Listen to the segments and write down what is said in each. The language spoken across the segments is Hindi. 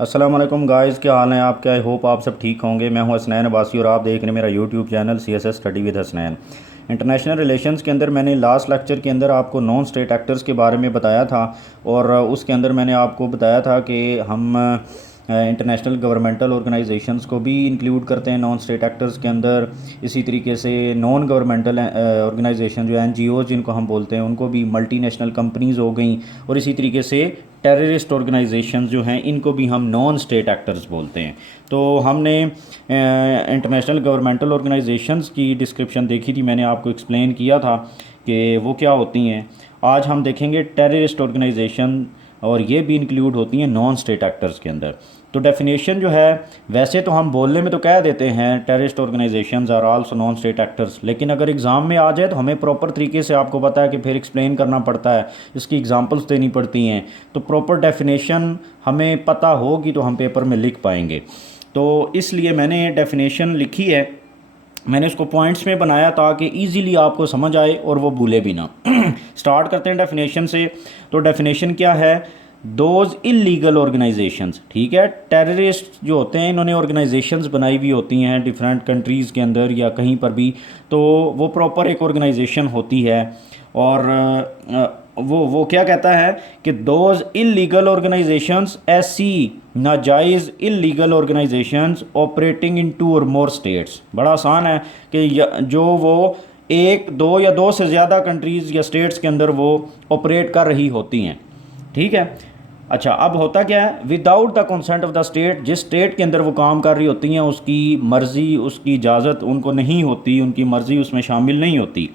अस्सलाम वालेकुम गाइस, क्या हाल है आपके। आई होप आप सब ठीक होंगे। मैं हूं हसनैन अब्बासी और आप देख रहे हैं मेरा YouTube channel CSS study with Hasnain. International relations के अंदर मैंने लास्ट लेक्चर के अंदर आपको नॉन स्टेट एक्टर्स के बारे में बताया था और उसके अंदर मैंने आपको बताया था कि हम इंटरनेशनल गवर्नमेंटल ऑर्गेनाइजेशंस को भी इंक्लूड करते हैं नॉन स्टेट एक्टर्स के अंदर। इसी तरीके से नॉन गवर्नमेंटल ऑर्गेनाइजेशन जो NGOs जिनको हम बोलते हैं उनको भी मल्टीनेशनल कंपनीज़ हो गई, और इसी तरीके से टेररिस्ट ऑर्गेनाइजेशंस जो हैं इनको भी हम नॉन स्टेट एक्टर्स बोलते हैं। तो हमने इंटरनेशनल गवर्नमेंटल ऑर्गेनाइजेशंस की डिस्क्रिप्शन देखी थी, मैंने आपको एक्सप्लेन किया था कि वो क्या होती हैं। आज हम देखेंगे टेररिस्ट ऑर्गेनाइजेशन, और ये भी इंक्लूड होती हैं नॉन स्टेट एक्टर्स के अंदर। तो डेफिनेशन जो है, वैसे तो हम बोलने में तो कह देते हैं terrorist organisations are also non state actors, लेकिन अगर एग्ज़ाम में आ जाए तो हमें प्रॉपर तरीके से आपको पता है कि फिर एक्सप्लेन करना पड़ता है, इसकी एग्जांपल्स देनी पड़ती हैं। तो प्रॉपर डेफिनेशन हमें पता होगी तो हम पेपर में लिख पाएंगे। तो इसलिए मैंने डेफिनेशन लिखी है, मैंने उसको पॉइंट्स में बनाया ताकि इजीली आपको समझ आए और वो भूले भी ना। स्टार्ट करते हैं डेफिनेशन से। तो डेफिनेशन क्या है, दोज इलीगल ऑर्गेनाइजेशंस। ठीक है, टेररिस्ट जो होते हैं इन्होंने ऑर्गेनाइजेशंस बनाई हुई होती हैं डिफरेंट कंट्रीज़ के अंदर या कहीं पर भी, तो वो प्रॉपर एक ऑर्गेनाइजेशन होती है। और वो क्या कहता है कि दोज इलीगल ऑर्गेनाइजेशंस, ऐसी नाजायज़ इलीगल ऑर्गेनाइजेशंस ऑपरेटिंग इन 2 और मोर स्टेट्स। बड़ा आसान है कि जो वो एक, दो या दो से ज़्यादा कंट्रीज़ या स्टेट्स के अंदर वो ऑपरेट कर रही होती हैं। ठीक है। अच्छा, अब होता क्या है, without the consent of the state, जिस स्टेट के अंदर वो काम कर रही होती हैं उसकी मर्ज़ी, उसकी इजाज़त उनको नहीं होती, उनकी मर्ज़ी उसमें शामिल नहीं होती।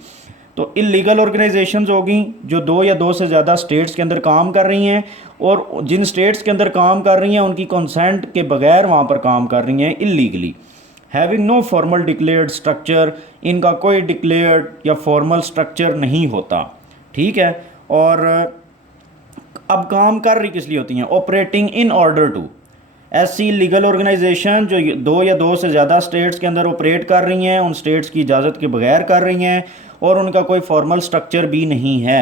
तो इलीगल ऑर्गेनाइजेशंस होगी जो दो या दो से ज़्यादा स्टेट्स के अंदर काम कर रही हैं, और जिन स्टेट्स के अंदर काम कर रही हैं उनकी कंसेंट के बगैर वहाँ पर काम कर रही हैं illegally. Having no formal declared structure, इनका कोई डिक्लेयर्ड या फॉर्मल स्ट्रक्चर नहीं होता। ठीक है। और अब काम कर रही किस लिए होती हैं, ऑपरेटिंग इन ऑर्डर टू। ऐसी लीगल ऑर्गेनाइजेशन जो दो या दो से ज़्यादा स्टेट्स के अंदर ऑपरेट कर रही हैं, उन स्टेट्स की इजाज़त के बगैर कर रही हैं, और उनका कोई फॉर्मल स्ट्रक्चर भी नहीं है।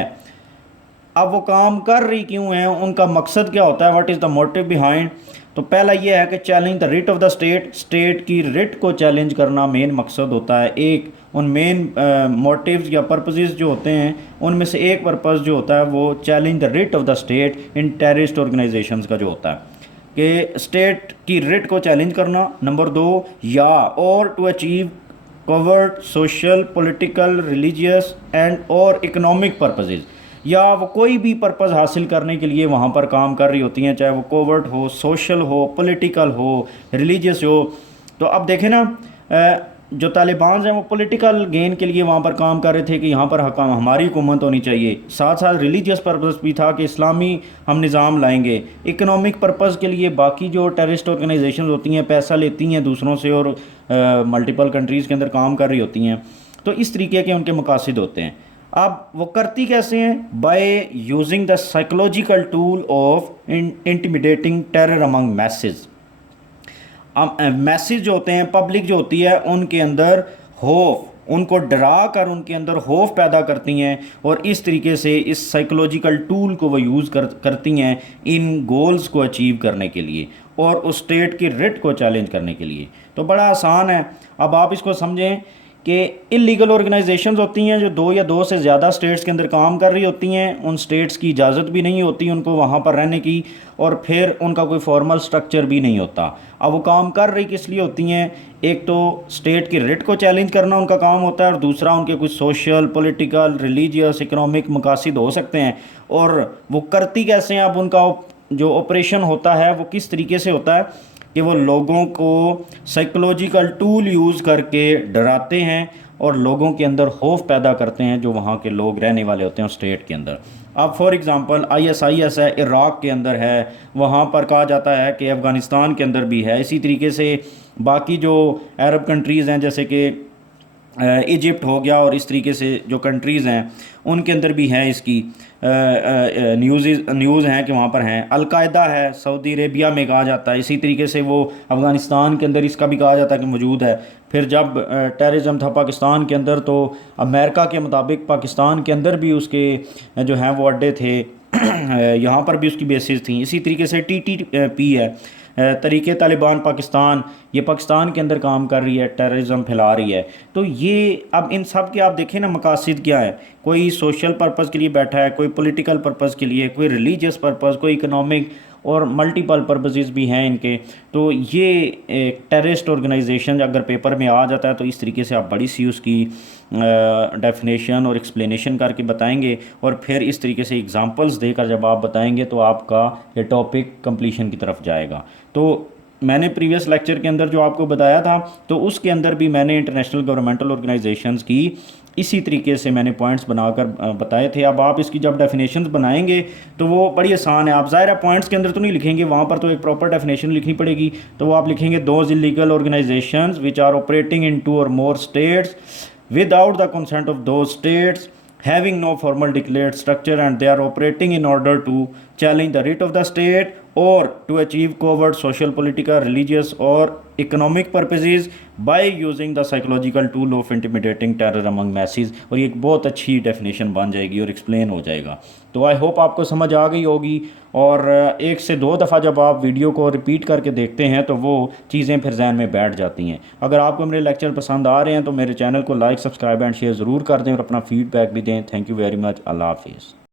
अब वो काम कर रही क्यों हैं, उनका मकसद क्या होता है, what is the motive behind. तो पहला ये है कि challenge the writ of the state, state की रिट को चैलेंज करना मेन मकसद होता है। एक उन मेन मोटिव्स या पर्पसेस जो होते हैं उनमें से एक पर्पस जो होता है वो challenge the writ of the state in terrorist organisations का जो होता है कि स्टेट की रिट को चैलेंज करना। नंबर 2, या और to achieve covert social, political, religious and और इकोनॉमिक पर्पसेस, या वो कोई भी पर्पज़ हासिल करने के लिए वहाँ पर काम कर रही होती हैं, चाहे वो कोवर्ट हो, सोशल हो, पॉलिटिकल हो, रिलीजियस हो। तो अब देखें ना, जो तालिबान हैं वो पॉलिटिकल गेन के लिए वहाँ पर काम कर रहे थे कि यहाँ पर हमारी हुकूमत होनी चाहिए, साथ साथ रिलीजियस पर्पस भी था कि इस्लामी हम निज़ाम लाएंगे। इकोनॉमिक पर्पस के लिए बाकी जो टेररिस्ट ऑर्गेनाइजेशन होती हैं पैसा लेती हैं दूसरों से और मल्टीपल कंट्रीज़ के अंदर काम कर रही होती हैं, तो इस तरीके के उनके मकासद होते हैं। अब वो करती कैसे हैं, by using the psychological tool of intimidating terror among message. Message जो होते हैं, पब्लिक जो होती है उनके अंदर होफ, उनको डरा कर उनके अंदर होफ पैदा करती हैं, और इस तरीके से इस साइकोलॉजिकल टूल को वो यूज़ करती हैं इन गोल्स को अचीव करने के लिए और उस स्टेट की रिट को चैलेंज करने के लिए। तो बड़ा आसान है। अब आप इसको समझें कि इलीगल ऑर्गेनाइजेशंस होती हैं जो दो या दो से ज़्यादा स्टेट्स के अंदर काम कर रही होती हैं, उन स्टेट्स की इजाज़त भी नहीं होती उनको वहाँ पर रहने की, और फिर उनका कोई फॉर्मल स्ट्रक्चर भी नहीं होता। अब वो काम कर रही किस लिए होती हैं, एक तो स्टेट की रिट को चैलेंज करना उनका काम होता है, और दूसरा उनके कुछ सोशल, पॉलिटिकल, रिलीजियस, इकोनॉमिक मकासद हो सकते हैं। और वो करती कैसे हैं, अब उनका जो ऑपरेशन होता है वो किस तरीके से होता है कि वो लोगों को साइकोलॉजिकल टूल यूज़ करके डराते हैं और लोगों के अंदर खौफ पैदा करते हैं जो वहाँ के लोग रहने वाले होते हैं स्टेट के अंदर। अब फॉर एग्ज़ाम्पल ISIS है, इराक़ के अंदर है, वहाँ पर कहा जाता है कि अफ़गानिस्तान के अंदर भी है। इसी तरीके से बाकी जो अरब कंट्रीज़ हैं जैसे कि इजिप्ट हो गया, और इस तरीके से जो कंट्रीज़ हैं उनके अंदर भी है इसकी न्यूज़ हैं कि वहाँ पर हैं। अलकायदा है, सऊदी अरेबिया में कहा जाता है। इसी तरीके से वो अफ़गानिस्तान के अंदर इसका भी कहा जाता है कि मौजूद है। फिर जब टेररिज्म था पाकिस्तान के अंदर, तो अमेरिका के मुताबिक पाकिस्तान के अंदर भी उसके जो हैं वो अड्डे थे। यहाँ पर भी उसकी बेसिस थी। इसी तरीके से TTP है, तरीके तालिबान पाकिस्तान, ये पाकिस्तान के अंदर काम कर रही है, टेररिज्म फैला रही है। तो ये अब इन सब के आप देखें ना मकासद क्या है, कोई सोशल पर्पज़ के लिए बैठा है, कोई पॉलिटिकल पर्पज़ के लिए, कोई रिलीजियस पर्पज़, कोई इकोनॉमिक और मल्टीपल पर्पसेस भी हैं इनके। तो ये एक टेररिस्ट ऑर्गेनाइजेशन अगर पेपर में आ जाता है तो इस तरीके से आप बड़ी सी उसकी डेफिनेशन और एक्सप्लेनेशन करके बताएंगे, और फिर इस तरीके से एग्जांपल्स देकर जब आप बताएंगे तो आपका ये टॉपिक कंप्लीशन की तरफ जाएगा। तो मैंने प्रीवियस लेक्चर के अंदर जो आपको बताया था, तो उसके अंदर भी मैंने इंटरनेशनल गवर्नमेंटल ऑर्गेनाइजेशंस की इसी तरीके से मैंने पॉइंट्स बनाकर बताए थे। अब आप इसकी जब डेफिनेशंस बनाएंगे तो वो बड़ी आसान है। आप ज़ाहिर है पॉइंट्स के अंदर तो नहीं लिखेंगे, वहाँ पर तो एक प्रॉपर डेफिनेशन लिखनी पड़ेगी। तो वो आप लिखेंगे those illegal organisations which are operating in 2 और more states without the consent of those states, having no formal declared structure, and they are operating in order to challenge the writ of the state or to achieve covert social, political, religious or economic purposes by using the psychological tool of intimidating terror among masses। और ये एक बहुत अच्छी डेफिनेशन बन जाएगी और एक्सप्लेन हो जाएगा। तो आई होप आपको समझ आ गई होगी, और 1 से 2 दफ़ा जब आप वीडियो को रिपीट करके देखते हैं तो वो चीज़ें फिर जहन में बैठ जाती हैं। अगर आपको मेरे लेक्चर पसंद आ रहे हैं तो मेरे चैनल को लाइक, सब्सक्राइब एंड शेयर ज़रूर कर दें और अपना फीडबैक भी दें। Thank you very much. अल्लाह हाफिज़।